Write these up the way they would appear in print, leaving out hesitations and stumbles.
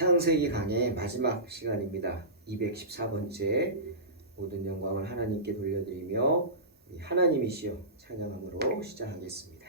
창세기 강의 마지막 시간입니다. 214번째 모든 영광을 하나님께 돌려드리며 하나님이시여 찬양함으로 시작하겠습니다.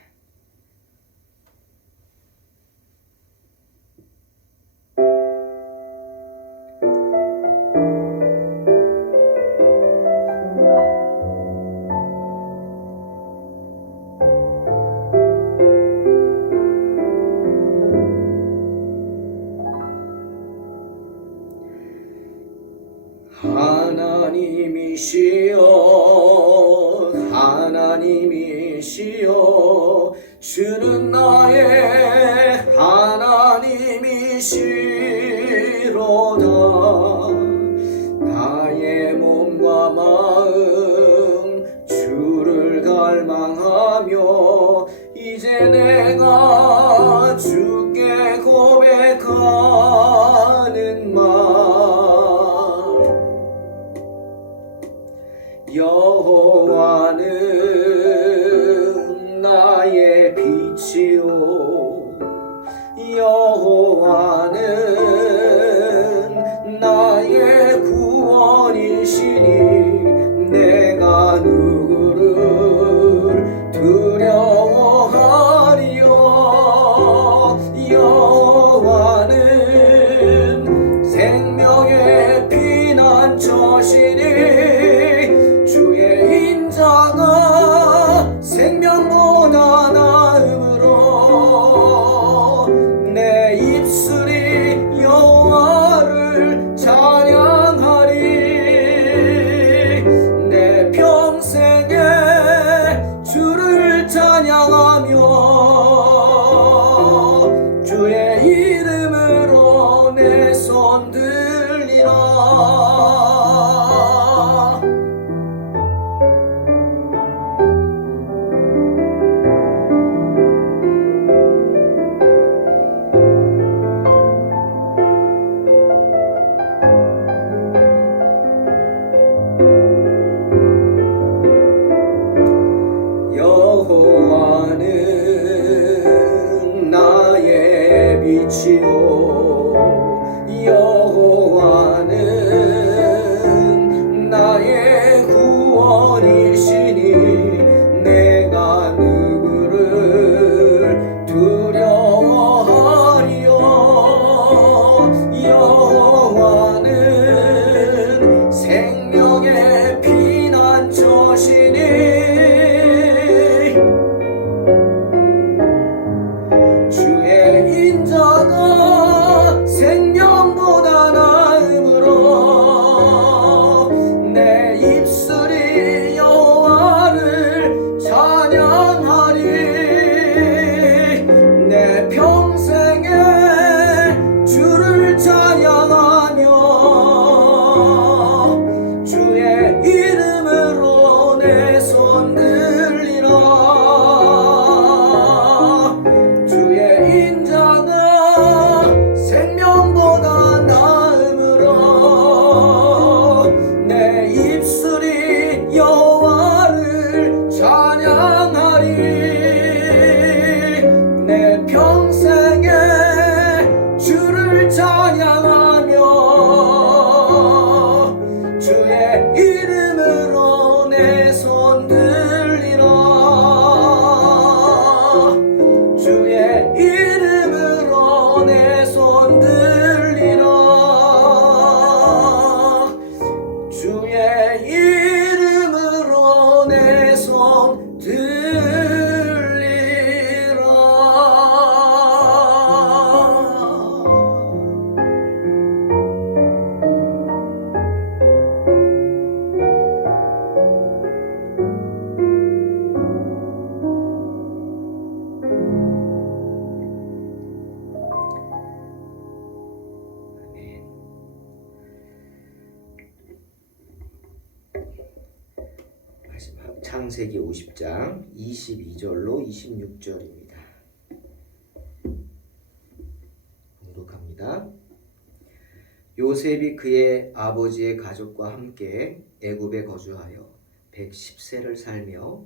하나님이시여 주는 나의 하나님이시로다. 나의 몸과 마음 주를 갈망하며 이제 내가 주께 고백하는 말, 여호와는 나의 빛이요 여호와는 나의 구원이시니 내가 누구를 두려워하리요. 여호와는 생명의 피난처시니 생명보다 나음으로 내 입술이 여호와를 찬양하리. 내 평생에 주를 찬양하며 주의 이름으로 내 손 들리라. 여호와는 나의 빛이요 여호와는 나의 구원이시니 내가 누구를 두려워하리요. 여호와는 생명의 피난처시니 생명보다 나음으로 내 입술이 여호와를 찬양하리. 내 평생에 주를 찬양하며 주의 이름으로 내 손 들리라. 주의 인자가 생명보다 나음으로 내 입술이 여호와를 찬양하리. 내 평생에 주를 찬양하며 주의 이름으로 내 손 들리라. 주의 이름으로 내 손 들리라. 주의 이름으로 내 손 들리라. 창세기 50장 22절로 26절입니다. 봉독합니다. 요셉이 그의 아버지의 가족과 함께 애굽에 거주하여 110세를 살며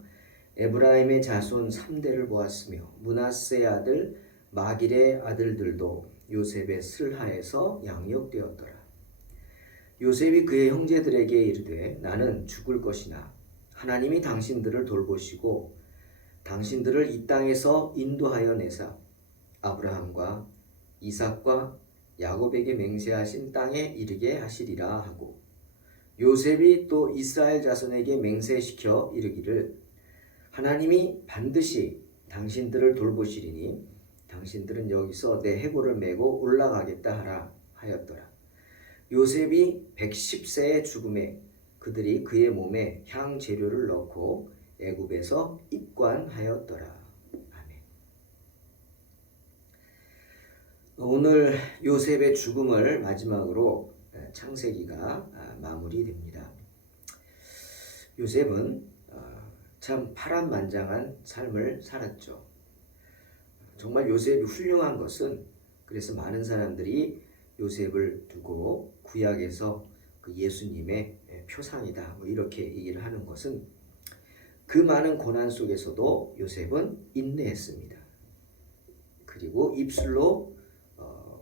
에브라임의 자손 3대를 보았으며 므낫세의 아들 마길의 아들들도 요셉의 슬하에서 양육되었더라. 요셉이 그의 형제들에게 이르되 나는 죽을 것이나 하나님이 당신들을 돌보시고 당신들을 이 땅에서 인도하여 내사 아브라함과 이삭과 야곱에게 맹세하신 땅에 이르게 하시리라 하고 요셉이 또 이스라엘 자손에게 맹세시켜 이르기를 하나님이 반드시 당신들을 돌보시리니 당신들은 여기서 내 해골을 메고 올라가겠다 하라 하였더라. 요셉이 110세의 죽음에 그들이 그의 몸에 향 재료를 넣고 애굽에서 입관하였더라. 아멘. 오늘 요셉의 죽음을 마지막으로 창세기가 마무리됩니다. 요셉은 참 파란만장한 삶을 살았죠. 정말 요셉이 훌륭한 것은 그래서 많은 사람들이 요셉을 두고 구약에서 그 예수님의 표상이다 이렇게 얘기를 하는 것은 그 많은 고난 속에서도 요셉은 인내했습니다. 그리고 입술로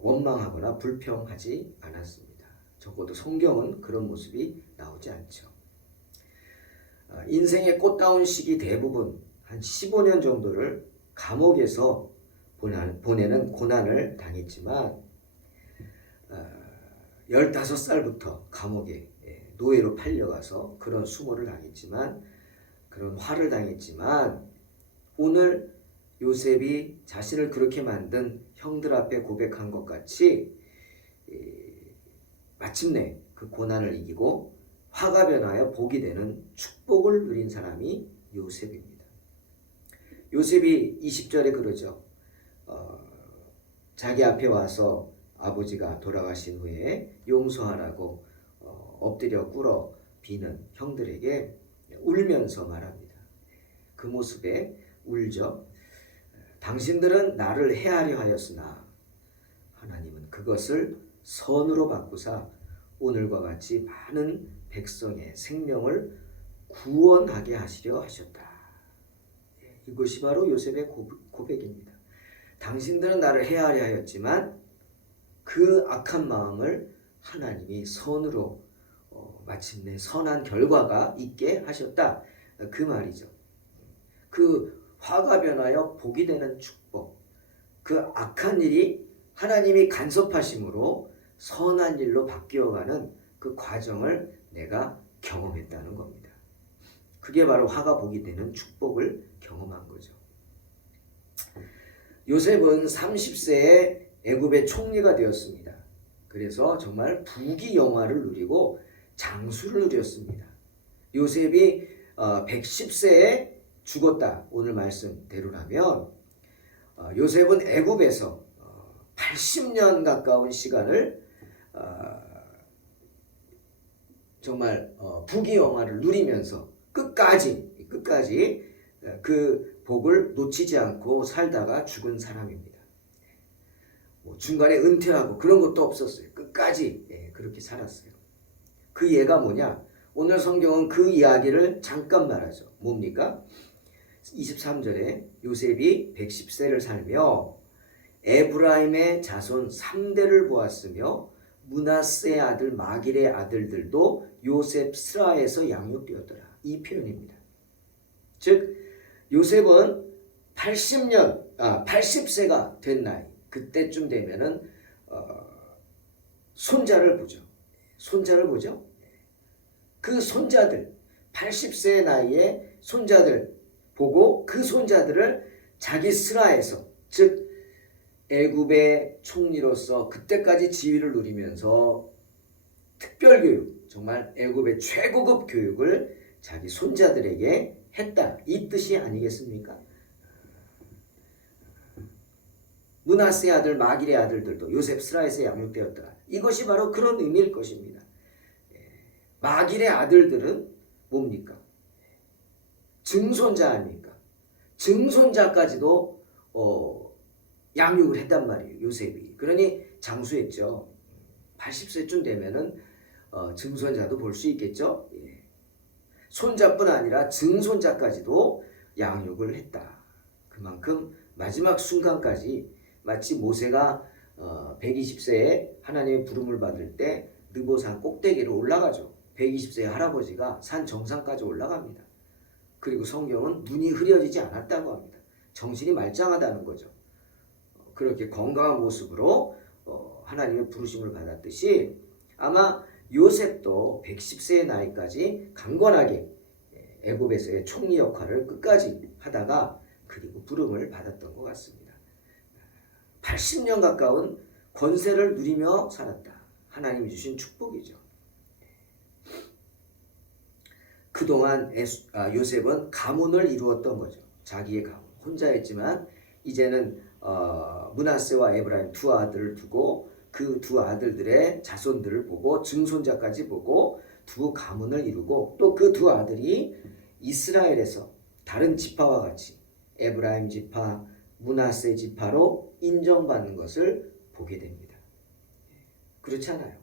원망하거나 불평하지 않았습니다. 적어도 성경은 그런 모습이 나오지 않죠. 인생의 꽃다운 시기 대부분 한 15년 정도를 감옥에서 보내는 고난을 당했지만 15살부터 감옥에 노예로 팔려가서 그런 수모를 당했지만 그런 화를 당했지만 오늘 요셉이 자신을 그렇게 만든 형들 앞에 고백한 것 같이 마침내 그 고난을 이기고 화가 변하여 복이 되는 축복을 누린 사람이 요셉입니다. 요셉이 20절에 그러죠. 자기 앞에 와서 아버지가 돌아가신 후에 용서하라고 엎드려 꿇어 비는 형들에게 울면서 말합니다. 그 모습에 울죠. 당신들은 나를 해하려 하였으나 하나님은 그것을 선으로 바꾸사 오늘과 같이 많은 백성의 생명을 구원하게 하시려 하셨다. 이것이 바로 요셉의 고백입니다. 당신들은 나를 해하려 하였지만 그 악한 마음을 하나님이 선으로 마침내 선한 결과가 있게 하셨다. 그 말이죠. 그 화가 변하여 복이 되는 축복, 그 악한 일이 하나님이 간섭하심으로 선한 일로 바뀌어가는 그 과정을 내가 경험했다는 겁니다. 그게 바로 화가 복이 되는 축복을 경험한 거죠. 요셉은 30세에 애굽의 총리가 되었습니다. 그래서 정말 부귀영화를 누리고 장수를 누렸습니다. 요셉이 110세에 죽었다. 오늘 말씀대로라면 요셉은 애굽에서 80년 가까운 시간을 정말 부귀영화를 누리면서 끝까지 그 복을 놓치지 않고 살다가 죽은 사람입니다. 중간에 은퇴하고 그런 것도 없었어요. 끝까지 그렇게 살았어요. 그 예가 뭐냐? 오늘 성경은 그 이야기를 잠깐 말하죠. 뭡니까? 23절에 요셉이 110세를 살며 에브라임의 자손 3대를 보았으며 므낫세의 아들 마길의 아들들도 요셉 스라에서 양육되었더라. 이 표현입니다. 즉 요셉은 80세가 된 나이 그때쯤 되면은 손자를 보죠. 그 손자들 80세의 나이에 손자들 보고 그 손자들을 자기 스라에서 즉 애굽의 총리로서 그때까지 지위를 누리면서 특별교육 정말 애굽의 최고급 교육을 자기 손자들에게 했다. 이 뜻이 아니겠습니까? 므낫세의 아들 마길의 아들들도 요셉 스라에서 양육되었더라. 이것이 바로 그런 의미일 것입니다. 마길의 아들들은 뭡니까? 증손자 아닙니까? 증손자까지도 양육을 했단 말이에요. 요셉이. 그러니 장수했죠. 80세쯤 되면은 증손자도 볼 수 있겠죠. 손자뿐 아니라 증손자까지도 양육을 했다. 그만큼 마지막 순간까지 마치 모세가 120세에 하나님의 부름을 받을 때 느보산 꼭대기로 올라가죠. 120세의 할아버지가 산 정상까지 올라갑니다. 그리고 성경은 눈이 흐려지지 않았다고 합니다. 정신이 말짱하다는 거죠. 그렇게 건강한 모습으로 하나님의 부르심을 받았듯이 아마 요셉도 110세의 나이까지 강건하게 애굽에서의 총리 역할을 끝까지 하다가 그리고 부름을 받았던 것 같습니다. 80년 가까운 권세를 누리며 살았다. 하나님이 주신 축복이죠. 그동안 요셉은 가문을 이루었던 거죠. 자기의 가문. 혼자였지만 이제는 므낫세와 에브라임 두 아들을 두고 그 두 아들들의 자손들을 보고 증손자까지 보고 두 가문을 이루고 또 그 두 아들이 이스라엘에서 다른 지파와 같이 에브라임 지파, 므낫세 지파로 인정받는 것을 보게 됩니다. 그렇지 않아요.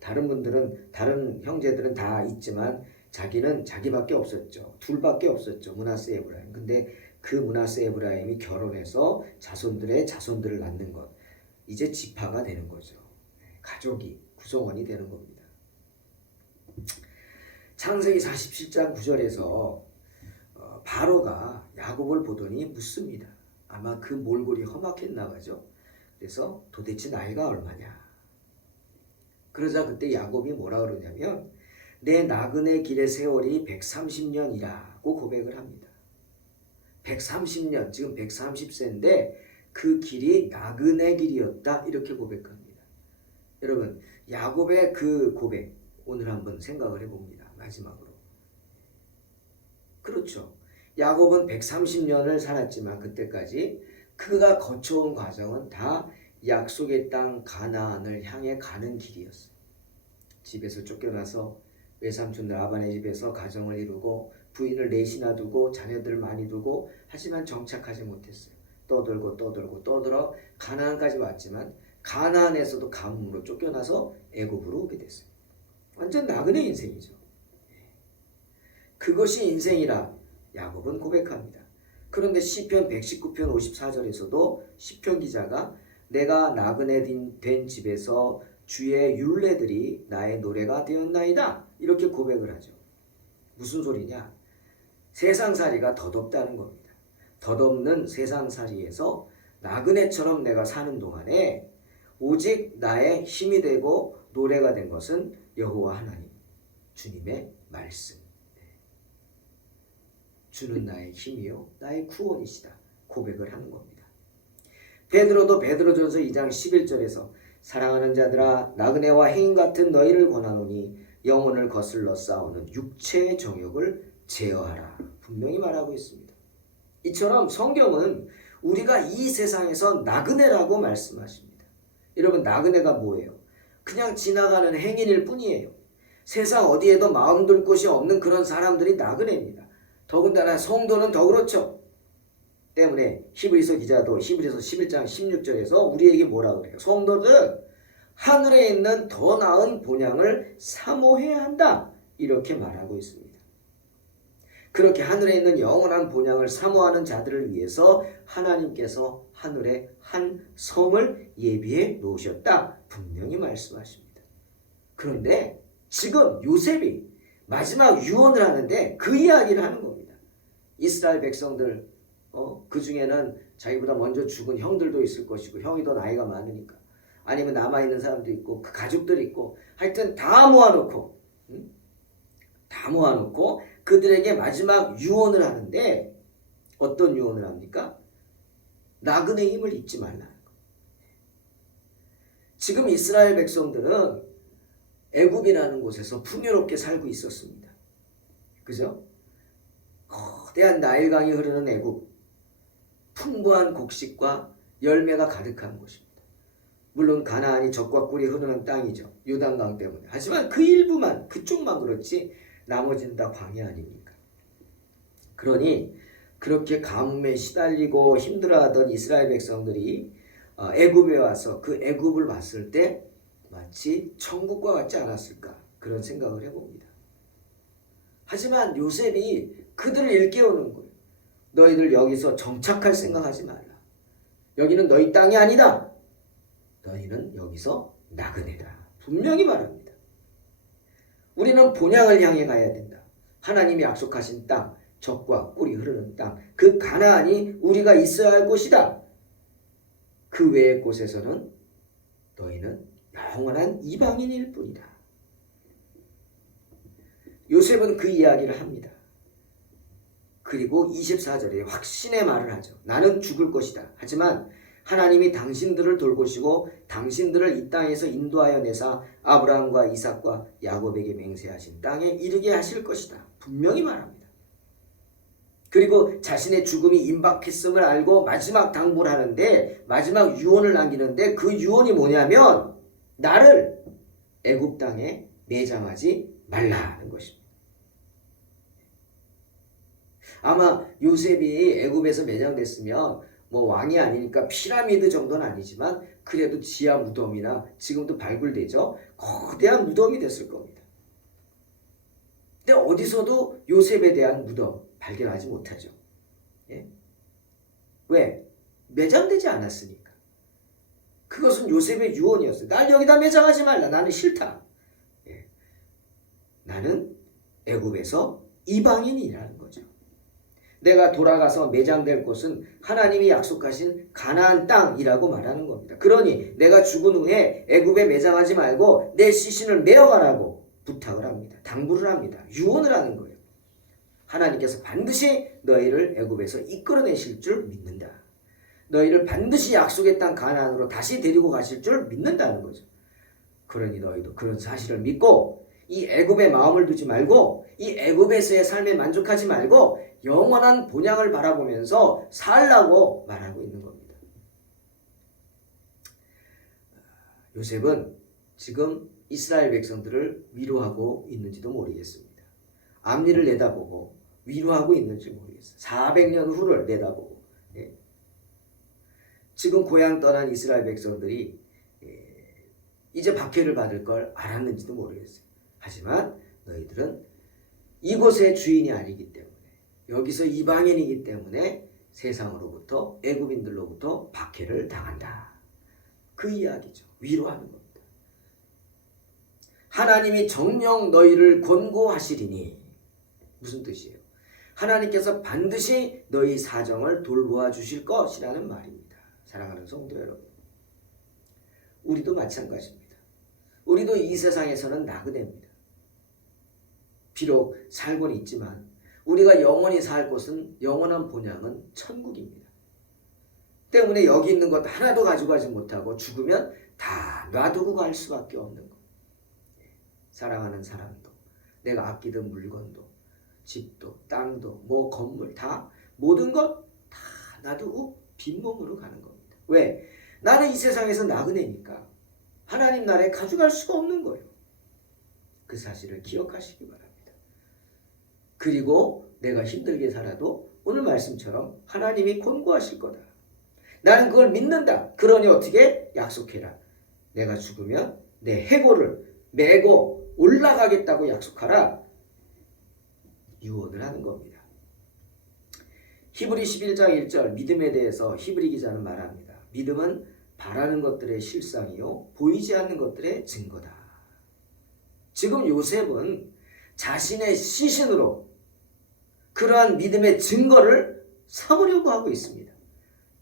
다른 분들은 다른 형제들은 다 있지만 자기는 자기밖에 없었죠. 둘밖에 없었죠. 므낫세 에브라임. 근데 그 므낫세 에브라임이 결혼해서 자손들의 자손들을 낳는 것. 이제 지파가 되는 거죠. 가족이 구성원이 되는 겁니다. 창세기 47장 9절에서 바로가 야곱을 보더니 묻습니다. 아마 그 몰골이 험악했나 봐죠. 그래서 도대체 나이가 얼마냐. 그러자 그때 야곱이 뭐라 그러냐면 내 나그네 길의 세월이 130년이라고 고백을 합니다. 130년, 지금 130세인데 그 길이 나그네 길이었다 이렇게 고백합니다. 여러분 야곱의 그 고백 오늘 한번 생각을 해봅니다. 마지막으로. 그렇죠. 야곱은 130년을 살았지만 그때까지 그가 거쳐온 과정은 다 약속의 땅 가나안을 향해 가는 길이었어요. 집에서 쫓겨나서 외삼촌 라반의 집에서 가정을 이루고 부인을 넷이나 두고 자녀들 많이 두고 하지만 정착하지 못했어요. 떠들어 가나안까지 왔지만 가나안에서도 가뭄으로 쫓겨나서 애굽으로 오게 됐어요. 완전 나그네 인생이죠. 그것이 인생이라 야곱은 고백합니다. 그런데 시편 119편 54절에서도 시편 기자가 내가 나그네 된 집에서 주의 율례들이 나의 노래가 되었나이다 이렇게 고백을 하죠. 무슨 소리냐? 세상살이가 덧없다는 겁니다. 덧없는 세상살이에서 나그네처럼 내가 사는 동안에 오직 나의 힘이 되고 노래가 된 것은 여호와 하나님, 주님의 말씀. 주는 나의 힘이요 나의 구원이시다 고백을 하는 겁니다. 베드로도 베드로전서 2장 11절에서 사랑하는 자들아 나그네와 해인 같은 너희를 권하노니 영혼을 거슬러 싸우는 육체의 정욕을 제어하라 분명히 말하고 있습니다. 이처럼 성경은 우리가 이 세상에서 나그네라고 말씀하십니다. 여러분 나그네가 뭐예요? 그냥 지나가는 행인일 뿐이에요. 세상 어디에도 마음 둘 곳이 없는 그런 사람들이 나그네입니다. 더군다나 성도는 더 그렇죠. 때문에 히브리서 기자도 히브리서 11장 16절에서 우리에게 뭐라 그래요? 성도들은 하늘에 있는 더 나은 본향을 사모해야 한다 이렇게 말하고 있습니다. 그렇게 하늘에 있는 영원한 본향을 사모하는 자들을 위해서 하나님께서 하늘에 한 성을 예비해 놓으셨다 분명히 말씀하십니다. 그런데 지금 요셉이 마지막 유언을 하는데 그 이야기를 하는 겁니다. 이스라엘 백성들 그 중에는 자기보다 먼저 죽은 형들도 있을 것이고 형이 더 나이가 많으니까 아니면 남아있는 사람도 있고 그 가족들이 있고 하여튼 다 모아놓고 그들에게 마지막 유언을 하는데 어떤 유언을 합니까? 나그네 힘을 잊지 말라는 거. 지금 이스라엘 백성들은 애굽이라는 곳에서 풍요롭게 살고 있었습니다. 그죠? 거대한 나일강이 흐르는 애굽, 풍부한 곡식과 열매가 가득한 곳입니다. 물론 가나안이 젖과 꿀이 흐르는 땅이죠. 요단강 때문에. 하지만 그 일부만, 그쪽만 그렇지 나머지는 다 광야 아닙니까? 그러니 그렇게 가뭄에 시달리고 힘들어하던 이스라엘 백성들이 애굽에 와서 그 애굽을 봤을 때 마치 천국과 같지 않았을까 그런 생각을 해봅니다. 하지만 요셉이 그들을 일깨우는 거예요. 너희들 여기서 정착할 생각하지 말라. 여기는 너희 땅이 아니다. 너희는 여기서 나그네다. 분명히 말합니다. 우리는 본향을 향해 가야 된다. 하나님이 약속하신 땅, 젖과 꿀이 흐르는 땅, 그 가나안이 우리가 있어야 할 곳이다. 그 외의 곳에서는 너희는 영원한 이방인일 뿐이다. 요셉은 그 이야기를 합니다. 그리고 24절에 확신의 말을 하죠. 나는 죽을 것이다. 하지만 하나님이 당신들을 돌보시고 당신들을 이 땅에서 인도하여 내사 아브라함과 이삭과 야곱에게 맹세하신 땅에 이르게 하실 것이다. 분명히 말합니다. 그리고 자신의 죽음이 임박했음을 알고 마지막 당부를 하는데, 마지막 유언을 남기는데, 그 유언이 뭐냐면 나를 애굽 땅에 매장하지 말라는 것입니다. 아마 요셉이 애굽에서 매장됐으면 뭐 왕이 아니니까 피라미드 정도는 아니지만 그래도 지하 무덤이나 지금도 발굴되죠. 거대한 무덤이 됐을 겁니다. 근데 어디서도 요셉에 대한 무덤 발견하지 못하죠. 예? 왜? 매장되지 않았으니까. 그것은 요셉의 유언이었어요. 날 여기다 매장하지 말라. 나는 싫다. 예. 나는 애굽에서 이방인이라는 거죠. 내가 돌아가서 매장될 곳은 하나님이 약속하신 가나안 땅이라고 말하는 겁니다. 그러니 내가 죽은 후에 애굽에 매장하지 말고 내 시신을 메어가라고 부탁을 합니다. 당부를 합니다. 유언을 하는 거예요. 하나님께서 반드시 너희를 애굽에서 이끌어내실 줄 믿는다. 너희를 반드시 약속의 땅 가나안으로 다시 데리고 가실 줄 믿는다는 거죠. 그러니 너희도 그런 사실을 믿고 이 애굽에 마음을 두지 말고 이 애굽에서의 삶에 만족하지 말고 영원한 본향을 바라보면서 살라고 말하고 있는 겁니다. 요셉은 지금 이스라엘 백성들을 위로하고 있는지도 모르겠습니다. 앞니를 내다보고 위로하고 있는지 모르겠어요. 400년 후를 내다보고. 예. 지금 고향 떠난 이스라엘 백성들이 이제 박해를 받을 걸 알았는지도 모르겠어요. 하지만 너희들은 이곳의 주인이 아니기 때문에, 여기서 이방인이기 때문에 세상으로부터, 애굽인들로부터 박해를 당한다. 그 이야기죠. 위로하는 겁니다. 하나님이 정녕 너희를 권고하시리니, 무슨 뜻이에요? 하나님께서 반드시 너희 사정을 돌보아 주실 것이라는 말입니다. 사랑하는 성도 여러분, 우리도 마찬가지입니다. 우리도 이 세상에서는 나그네입니다. 비록 살고는 있지만 우리가 영원히 살 곳은, 영원한 본향은 천국입니다. 때문에 여기 있는 것 하나도 가져가지 못하고 죽으면 다 놔두고 갈 수밖에 없는 것. 사랑하는 사람도, 내가 아끼던 물건도, 집도, 땅도, 뭐 건물 다, 모든 것 다 놔두고 빈몸으로 가는 겁니다. 왜? 나는 이 세상에서 나그네니까 하나님 나라에 가져갈 수가 없는 거예요. 그 사실을 기억하시기 바랍니다. 그리고 내가 힘들게 살아도 오늘 말씀처럼 하나님이 권고하실 거다. 나는 그걸 믿는다. 그러니 어떻게? 약속해라. 내가 죽으면 내 해골을 메고 올라가겠다고 약속하라. 유언을 하는 겁니다. 히브리 11장 1절 믿음에 대해서 히브리 기자는 말합니다. 믿음은 바라는 것들의 실상이요 보이지 않는 것들의 증거다. 지금 요셉은 자신의 시신으로 그러한 믿음의 증거를 삼으려고 하고 있습니다.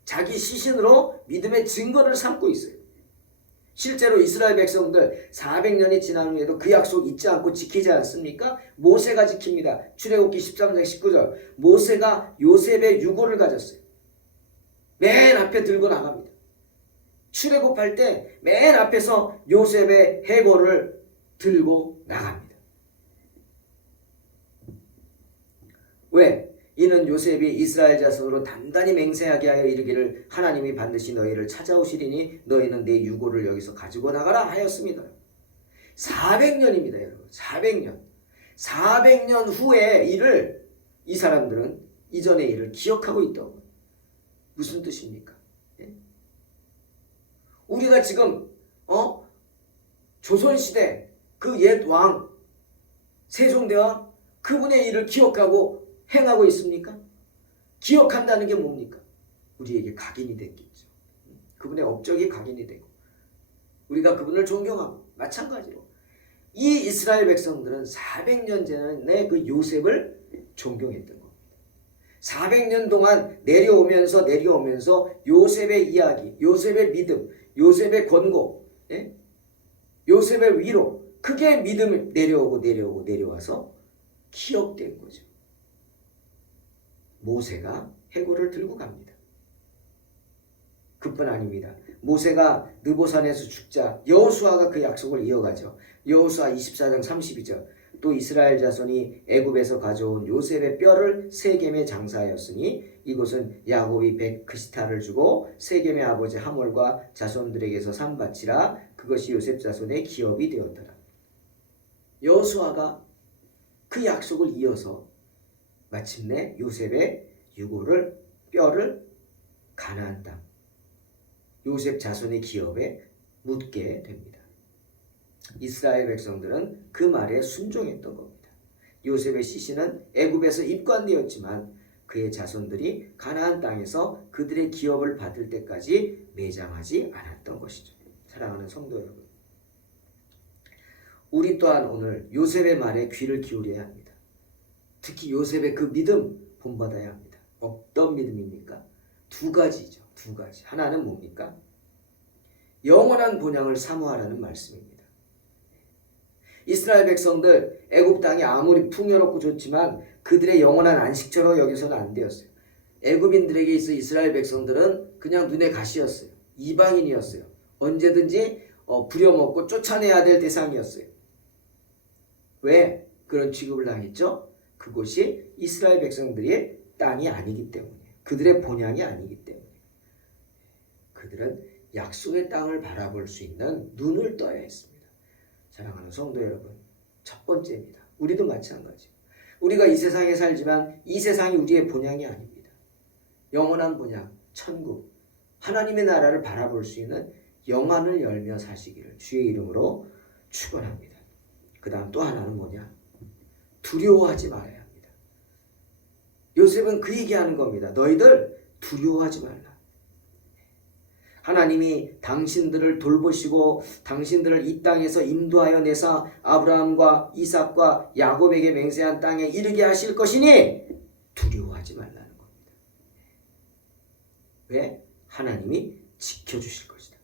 자기 시신으로 믿음의 증거를 삼고 있어요. 실제로 이스라엘 백성들 400년이 지난 후에도 그 약속 잊지 않고 지키지 않습니까? 모세가 지킵니다. 출애굽기 13장 19절. 모세가 요셉의 유고를 가졌어요. 맨 앞에 들고 나갑니다. 출애굽할 때 맨 앞에서 요셉의 해골을 들고 나갑니다. 왜? 이는 요셉이 이스라엘 자손으로 단단히 맹세하게 하여 이르기를 하나님이 반드시 너희를 찾아오시리니 너희는 내 유고를 여기서 가지고 나가라 하였습니다. 400년입니다, 여러분. 400년. 400년 후의 일을 이 사람들은 이전의 일을 기억하고 있다고. 무슨 뜻입니까? 예? 우리가 지금 조선시대 그 옛 왕 세종대왕 그분의 일을 기억하고 행하고 있습니까? 기억한다는 게 뭡니까? 우리에게 각인이 됐겠죠. 그분의 업적이 각인이 되고 우리가 그분을 존경하고 마찬가지로 이 이스라엘 백성들은 400년 전에 그 요셉을 존경했던 겁니다. 400년 동안 내려오면서 요셉의 이야기, 요셉의 믿음, 요셉의 권고, 예? 요셉의 위로, 그게 믿음이 내려와서 기억된 거죠. 모세가 해골을 들고 갑니다. 그뿐 아닙니다. 모세가 느보산에서 죽자 여호수아가 그 약속을 이어가죠. 여호수아 24장 32절 또 이스라엘 자손이 애굽에서 가져온 요셉의 뼈를 세겜에 장사하였으니 이곳은 야곱이 백크시타를 주고 세겜의 아버지 하몰과 자손들에게서 산 밭이라 그것이 요셉 자손의 기업이 되었더라. 여호수아가 그 약속을 이어서 마침내 요셉의 유고를 뼈를 가나안 땅 요셉 자손의 기업에 묻게 됩니다. 이스라엘 백성들은 그 말에 순종했던 겁니다. 요셉의 시신은 애굽에서 입관되었지만 그의 자손들이 가나안 땅에서 그들의 기업을 받을 때까지 매장하지 않았던 것이죠. 사랑하는 성도 여러분, 우리 또한 오늘 요셉의 말에 귀를 기울여야 합니다. 특히 요셉의 그 믿음 본받아야 합니다. 어떤 믿음입니까? 두 가지죠. 두 가지. 하나는 뭡니까? 영원한 본향을 사모하라는 말씀입니다. 이스라엘 백성들 애굽 땅이 아무리 풍요롭고 좋지만 그들의 영원한 안식처로 여기서는 안 되었어요. 애굽인들에게 있어 이스라엘 백성들은 그냥 눈의 가시였어요. 이방인이었어요. 언제든지 부려먹고 쫓아내야 될 대상이었어요. 왜 그런 취급을 당했죠? 그곳이 이스라엘 백성들의 땅이 아니기 때문에, 그들의 본향이 아니기 때문에. 그들은 약속의 땅을 바라볼 수 있는 눈을 떠야 했습니다. 사랑하는 성도 여러분, 첫 번째입니다. 우리도 마찬가지. 우리가 이 세상에 살지만 이 세상이 우리의 본향이 아닙니다. 영원한 본향, 천국, 하나님의 나라를 바라볼 수 있는 영안을 열며 사시기를 주의 이름으로 축원합니다. 그 다음 또 하나는 뭐냐? 두려워하지 말아야 합니다. 요셉은 그 얘기하는 겁니다. 너희들 두려워하지 말라. 하나님이 당신들을 돌보시고 당신들을 이 땅에서 인도하여 내사 아브라함과 이삭과 야곱에게 맹세한 땅에 이르게 하실 것이니 두려워하지 말라는 겁니다. 왜? 하나님이 지켜주실 것이다.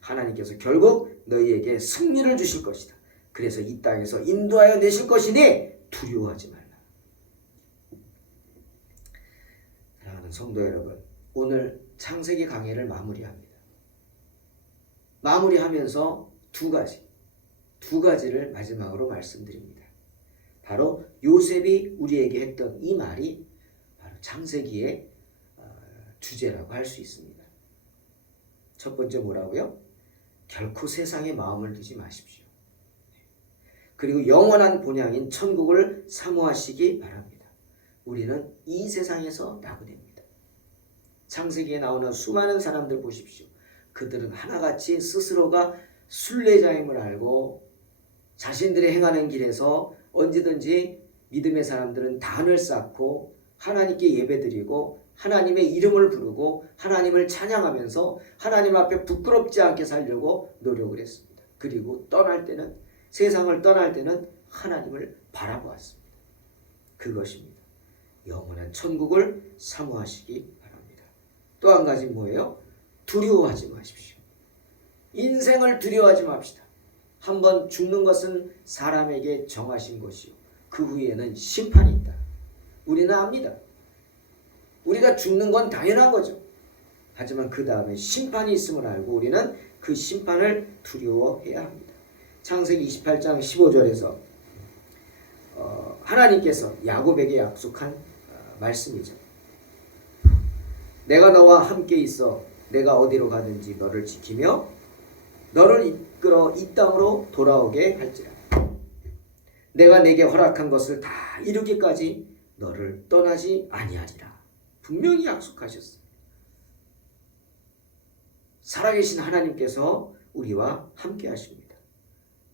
하나님께서 결국 너희에게 승리를 주실 것이다. 그래서 이 땅에서 인도하여 내실 것이니 두려워하지 말라. 사랑하는 성도 여러분, 오늘 창세기 강해를 마무리합니다. 마무리하면서 두 가지를 마지막으로 말씀드립니다. 바로 요셉이 우리에게 했던 이 말이 바로 창세기의 주제라고 할 수 있습니다. 첫 번째 뭐라고요? 결코 세상에 마음을 두지 마십시오. 그리고 영원한 본향인 천국을 사모하시기 바랍니다. 우리는 이 세상에서 나그네입니다. 창세기에 나오는 수많은 사람들 보십시오. 그들은 하나같이 스스로가 순례자임을 알고 자신들의 행하는 길에서 언제든지 믿음의 사람들은 단을 쌓고 하나님께 예배드리고 하나님의 이름을 부르고 하나님을 찬양하면서 하나님 앞에 부끄럽지 않게 살려고 노력을 했습니다. 그리고 떠날 때는, 세상을 떠날 때는 하나님을 바라보았습니다. 그것입니다. 영원한 천국을 사모하시기 바랍니다. 또 한 가지 뭐예요? 두려워하지 마십시오. 인생을 두려워하지 맙시다. 한번 죽는 것은 사람에게 정하신 것이요 그 후에는 심판이 있다. 우리는 압니다. 우리가 죽는 건 당연한 거죠. 하지만 그 다음에 심판이 있음을 알고 우리는 그 심판을 두려워해야 합니다. 창세기 28장 15절에서 하나님께서 야곱에게 약속한 말씀이죠. 내가 너와 함께 있어 내가 어디로 가든지 너를 지키며 너를 이끌어 이 땅으로 돌아오게 할지라. 내가 내게 허락한 것을 다 이루기까지 너를 떠나지 아니하리라. 분명히 약속하셨어요. 살아계신 하나님께서 우리와 함께 하십니다.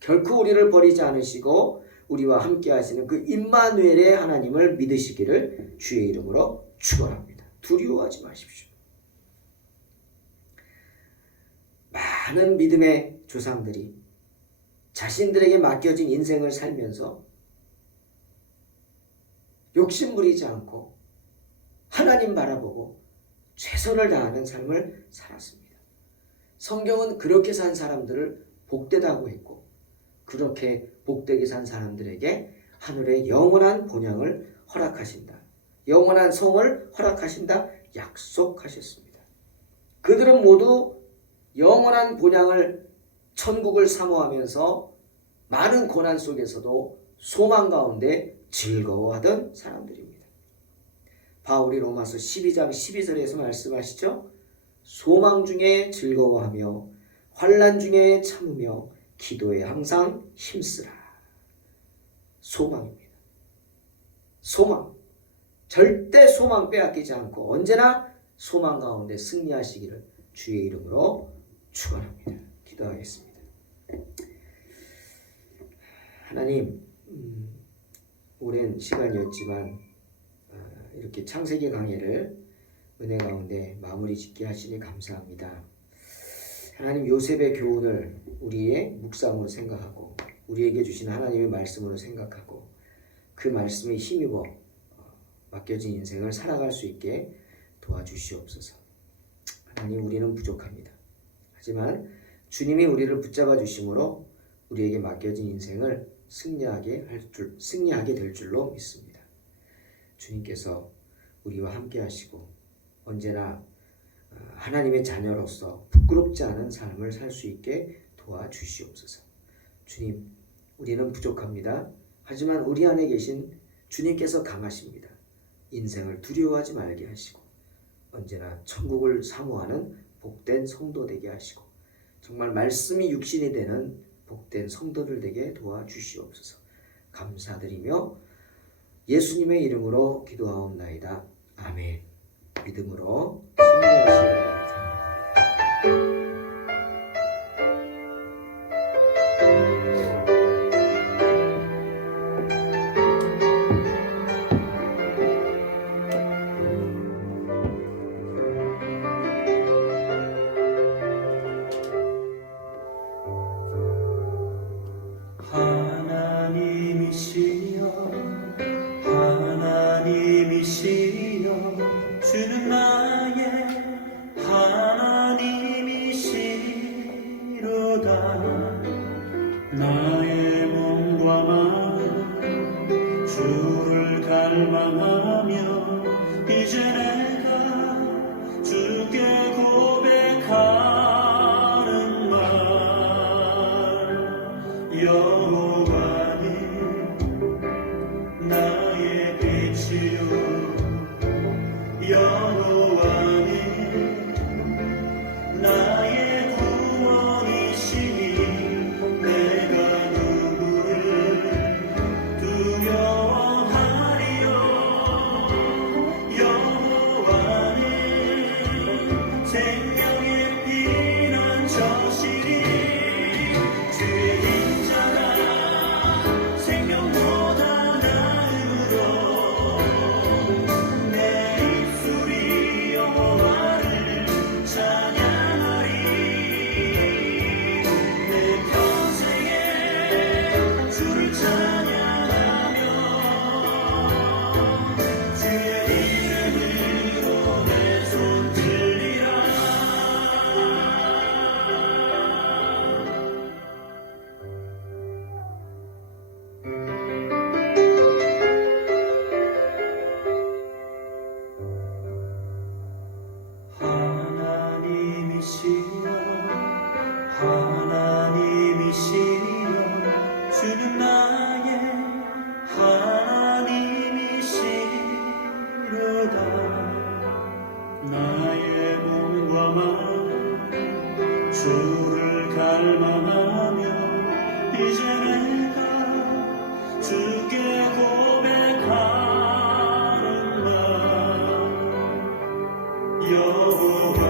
결코 우리를 버리지 않으시고 우리와 함께 하시는 그 임마누엘의 하나님을 믿으시기를 주의 이름으로 축원합니다. 두려워하지 마십시오. 많은 믿음의 조상들이 자신들에게 맡겨진 인생을 살면서 욕심 부리지 않고 하나님 바라보고 최선을 다하는 삶을 살았습니다. 성경은 그렇게 산 사람들을 복되다고 했고, 그렇게 복되게 산 사람들에게 하늘의 영원한 본향을 허락하신다, 영원한 성을 허락하신다 약속하셨습니다. 그들은 모두 영원한 본향을, 천국을 사모하면서 많은 고난 속에서도 소망 가운데 즐거워하던 사람들입니다. 바울이 로마서 12장 12절에서 말씀하시죠. 소망 중에 즐거워하며 환난 중에 참으며 기도에 항상 힘쓰라. 소망입니다. 소망. 절대 소망 빼앗기지 않고 언제나 소망 가운데 승리하시기를 주의 이름으로 축원합니다. 기도하겠습니다. 하나님, 오랜 시간이었지만 이렇게 창세기 강해를 은혜 가운데 마무리 짓게 하시니 감사합니다. 하나님, 요셉의 교훈을 우리의 묵상으로 생각하고 우리에게 주신 하나님의 말씀으로 생각하고 그 말씀에 힘입어 맡겨진 인생을 살아갈 수 있게 도와주시옵소서. 하나님, 우리는 부족합니다. 하지만 주님이 우리를 붙잡아 주심으로 우리에게 맡겨진 인생을 승리하게 될 줄로 믿습니다. 주님께서 우리와 함께 하시고 언제나 하나님의 자녀로서 부끄럽지 않은 삶을 살 수 있게 도와주시옵소서. 주님, 우리는 부족합니다. 하지만 우리 안에 계신 주님께서 강하십니다. 인생을 두려워하지 말게 하시고 언제나 천국을 사모하는 복된 성도 되게 하시고 정말 말씀이 육신이 되는 복된 성도들 되게 도와주시옵소서. 감사드리며 예수님의 이름으로 기도하옵나이다. 아멘. 믿음으로 승리하시기 바랍니다. 주는 나의 하나님이시로다. 나의 몸과 마음 주를 갈망하며 이제 내가 주께 고백하는 말, 여호와는 나의 빛이요 여호와는 나의 구원이시니 내가 누구를 두려워하리요. 여호와는 생명의 피난처시니 주의 인자가 생명보다 나으므로 하나님이시여 주는 나의 하나님이시로다. 나의 몸과 마음 주를 갈망하며 이제 내가 주께 고백하는 말, 여호와